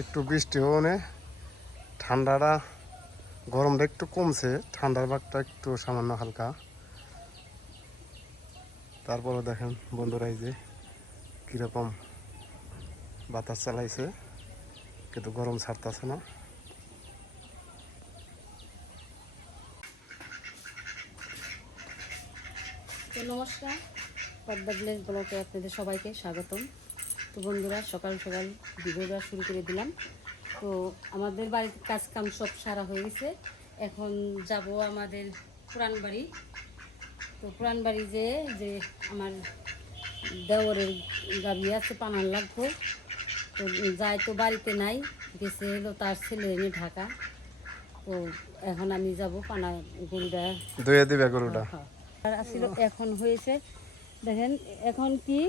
একটু বৃষ্টি হওয়ানে ঠান্ডাটা গরমটা একটু কমছে, ঠান্ডার ভাগটা একটু সামান্য হালকা। তারপরে দেখেন বন্ধুরা এই যে কীরকম বাতাস চালাইছে, কিন্তু গরম ছাড়তেছে না। তো নমস্কার, পদ্মা ভিলেজ ব্লকে আপনাদের সবাইকে স্বাগতম। তো বন্ধুরা সকাল সকাল ভিডিওটা শুরু করে দিলাম। তো আমাদের বাড়ির কাজ কাম সব সারা হয়ে গেছে। এখন যাব আমাদের পুরান বাড়ি। তো পুরান বাড়ি যে আমার দেওরের গাবি আছে, পানার লাগবো। তো যাই তো বাড়িতে নাই, গেছে হলো তার ছেলে এনে ঢাকা। তো এখন আমি যাব পানা গরুটা ধুয়ে দিবে গরুটা। আর আসলে এখন হয়েছে, দেখেন এখন কি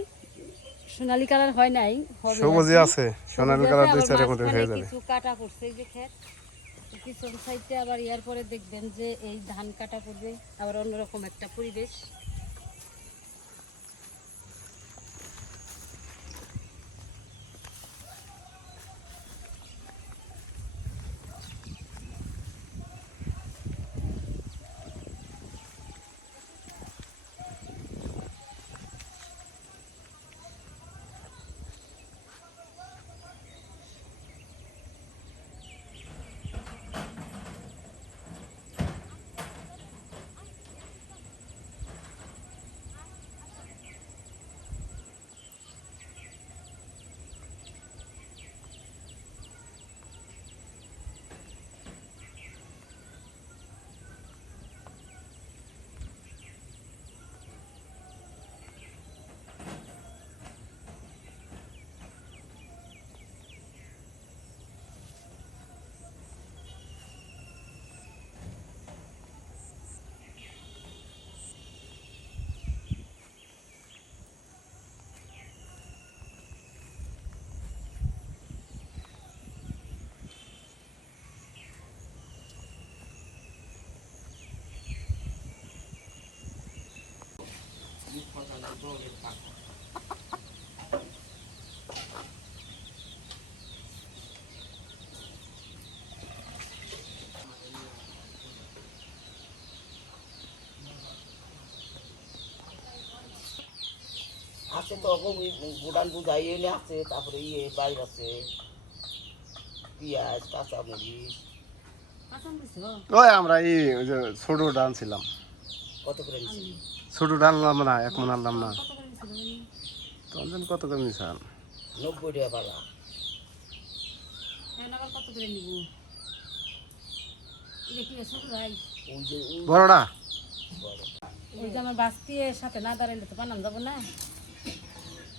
সোনালী কালার হয় নাই, হবে সবুজই আছে, সোনালী কালার দুই চারের মধ্যে হয়ে যাবে। কিছু কাটা পড়ছে এই যে ক্ষেত, পিছন সাইডে আবার ইয়ার পরে দেখবেন যে এই ধান কাটা পড়বে, আবার অন্যরকম একটা পরিবেশ। আছে তো গোডান বুঝাই এনে আছে, তারপরে বাইর আছে পেঁয়াজ কাঁচামরিচ। ওই আমরা ওই যে ছোট ডাল ছিলাম, কত করে নিচ্ছি? ছোট ডাল আনলাম না, এক মন আনলাম না। তখন কত করে নিছেন? 90 টাকা পালা। কত করে নিব? বড়টা ওই যে আমার বাস্তির সাথে না দাঁড়াইলে তো বানান যাবো না।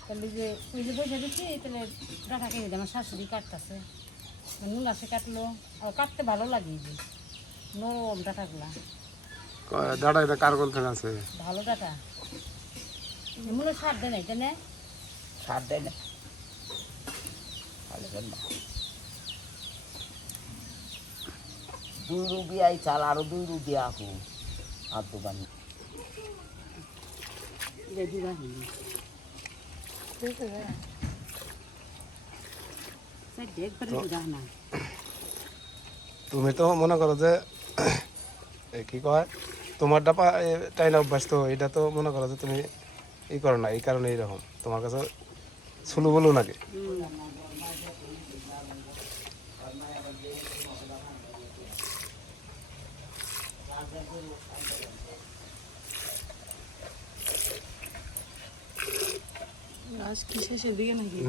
তাহলে যে ওই যে বসে দিচ্ছি, তাহলে ডাটা কিনে আমার শাশুড়ি কাটতেছে, নুন আসে কাটলো, আর কাটতে ভালো লাগে যে নরম ডাটাগুলা। ডাটা এটা কার কোন আছে? ভালো ডাটা মূলে সার দেয় নাই, তাই না? সার দেয় না, না 2 রুপিয়াই চাল, আরো 2 রুপিয়া আপু আর দোকান। তুমি তো মনে করো যে কি কয় তোমার ডাপা টাইনা অভ্যাস, তো এটা তো মনে করো যে তুমি ই করো না, এই কারণে এইরকম তোমার কাছে শুলু বলু নাকি?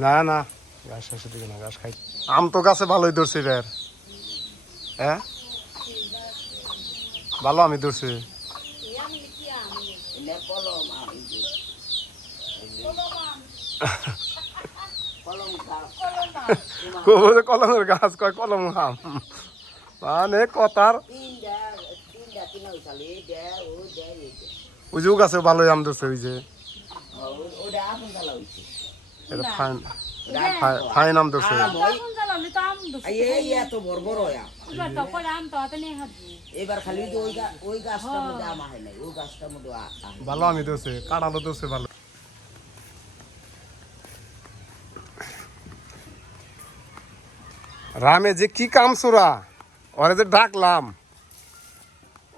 না না, গাছ শেষের দিকে না, গাছ খাই। আম তো গাছে ভালোই ধরছি রে। হ্যাঁ ভালো আমি ধরছি। কলমের গাছ কয় কলম আম, মানে কথার ওই যে গাছে ভালোই আম ধরছে। ওই যে এটা ফাইন ফাইন আম ধরছে। এবার খালি ওই গাছটার মধ্যে আম হয় নাই, ওই গাছটার মধ্যে ভালো আমি ধরছে, কাঁঠালও ধরছে ভালো। রামে যে কি কাম চোরা, ওরে যে ডাকলাম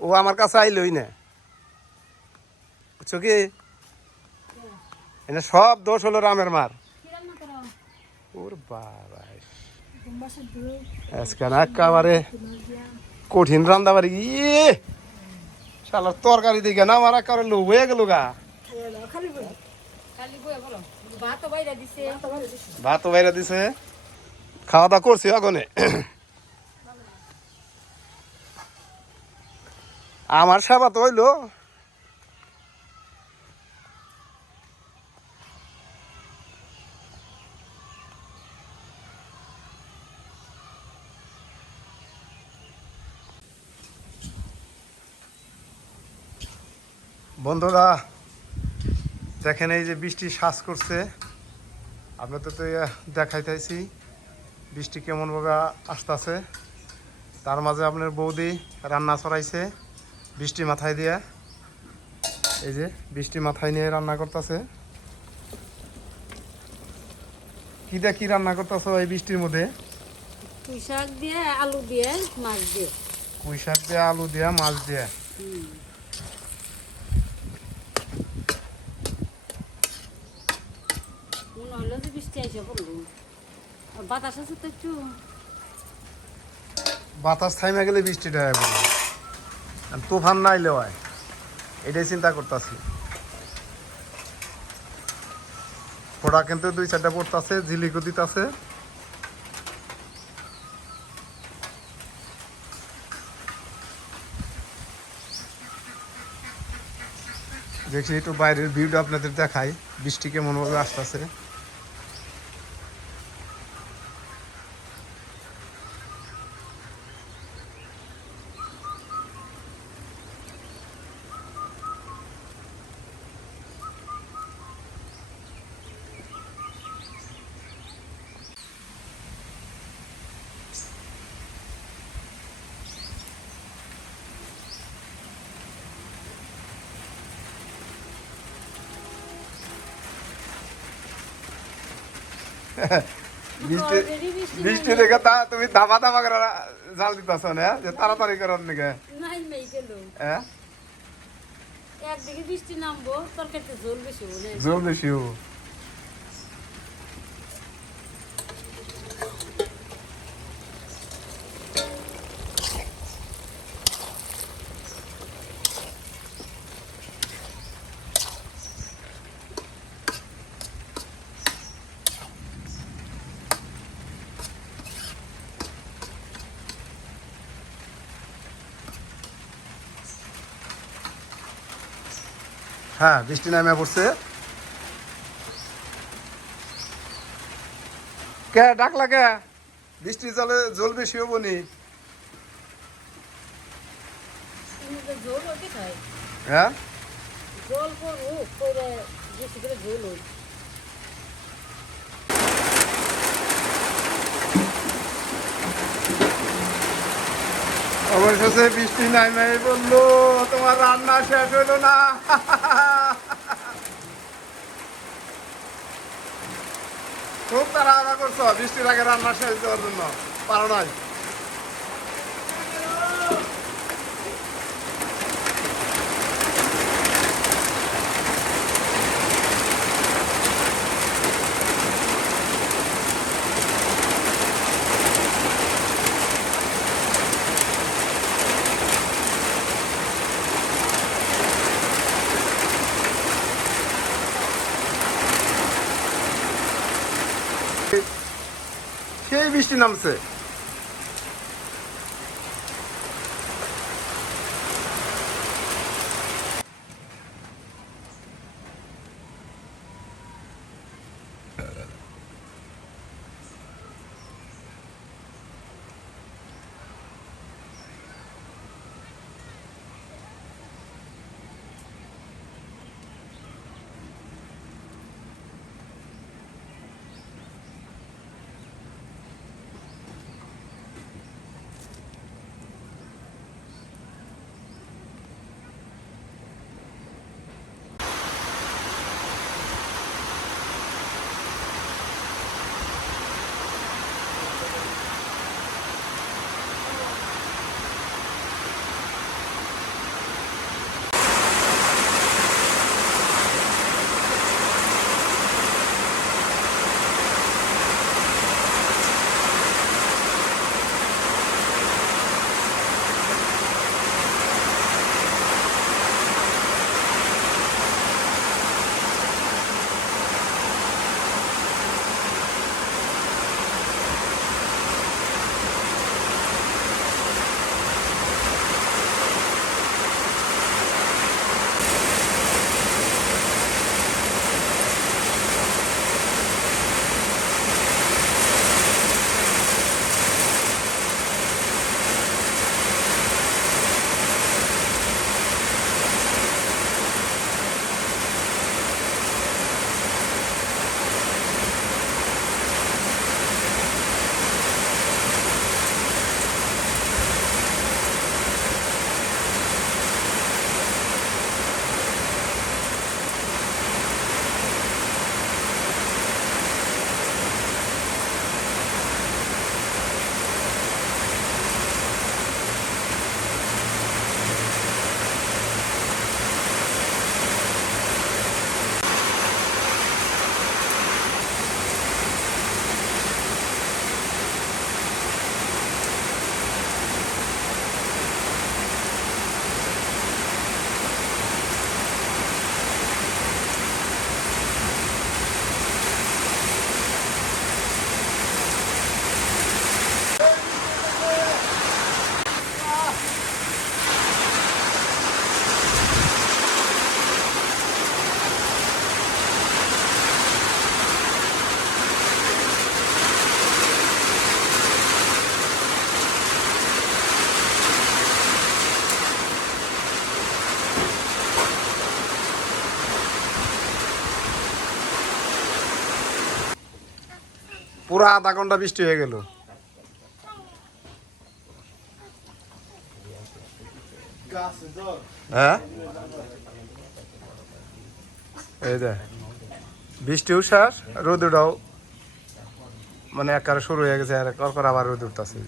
ও আমার কাছে আইলই না, বুঝছো কি? এনে সব দোষ হলো রামের মার। কি রান্না করো? ওর বাবা, আজকে না একেবারে কঠিন রান্না বাড়ি। ইয়ে শালার তরকারি দিকে না আমার একেবারে লোভ হয়ে গেল গা। খালি বইয়া বলো, ভাতও বাইরে দিছে। ভাতও বাইরে দিছে, খাওয়া দাওয়া করছি আগুনে। আমার সেবা তো হইলো। বন্ধুরা দেখেন এই যে বৃষ্টি শ্বাস করছে, আপনাদের তো দেখাইতেছি বৃষ্টি কেমনভাবে আসতেছে। তার মাঝে আপনার বৌদি রান্না চড়াইছে বৃষ্টি মাথায় দিয়ে, এই যে বৃষ্টি মাথায় নিয়ে রান্না করতেছে। কি দিয়ে কি রান্না করতেছো এই বৃষ্টির মধ্যে? পুঁই শাক দিয়ে, আলু দিয়ে, মাছ দিয়ে। পুঁই শাক দিয়ে, আলু দিয়ে, মাছ দিয়ে। মনে হলো যে বৃষ্টি আইসা পড়লো, আর বাতাস আছে তো একটু। বাতাস থাইমে গেলে বৃষ্টিটা হয়, তুফান না আইলে হয়, এটাই চিন্তা করতেছি। ফোড়া কিন্তু 2-4টা পড়তেছে, ঝিলিকও দিতেছে। দেখছি একটু বাইরের ভিউটা আপনাদের দেখাই, বৃষ্টি কেমনভাবে আসতেছে। বৃষ্টি Already বৃষ্টি বৃষ্টি দেখে তা তুমি ধামা ধামা করে জাল দিতেছ না, যে তাড়াতাড়ি করার নাকি? নাই নাই গেল। হ্যাঁ, একদিকে বৃষ্টি নামবো, তরকারিতে ঝোল বেশি বলে। জল বেশি হবো। হ্যাঁ, বৃষ্টি নামে পড়ছে। কে ডাকলা কে? বৃষ্টি জলে জল বেশি হবো নি? ঝোল ওকে খায়, হ্যাঁ, জল করবো করে বেশি করে ঝোল হোক। অবশেষে বৃষ্টি নামে বললো, তোমার রান্না শেষ হইলো না। খুব তাড়াহুড়া করছো বৃষ্টির আগে রান্না শেষ দেওয়ার জন্য, পারো নাই। সেই বৃষ্টি নামছে। পুরা আধা ঘন্টা বৃষ্টি হয়ে গেল। হ্যাঁ এই যে বৃষ্টিও শেষ, রোদটাও মানে একেবারে শুরু হয়ে গেছে, আর কর আবার রোদ উঠতেছে।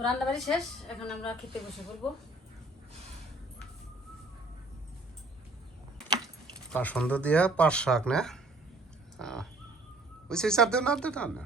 তো রান্নাবাড়ি শেষ, এখন আমরা খেতে বসে পড়বো। তার সুন্দর দিয়া পাট শাক না, ওই সেই চার দেন না।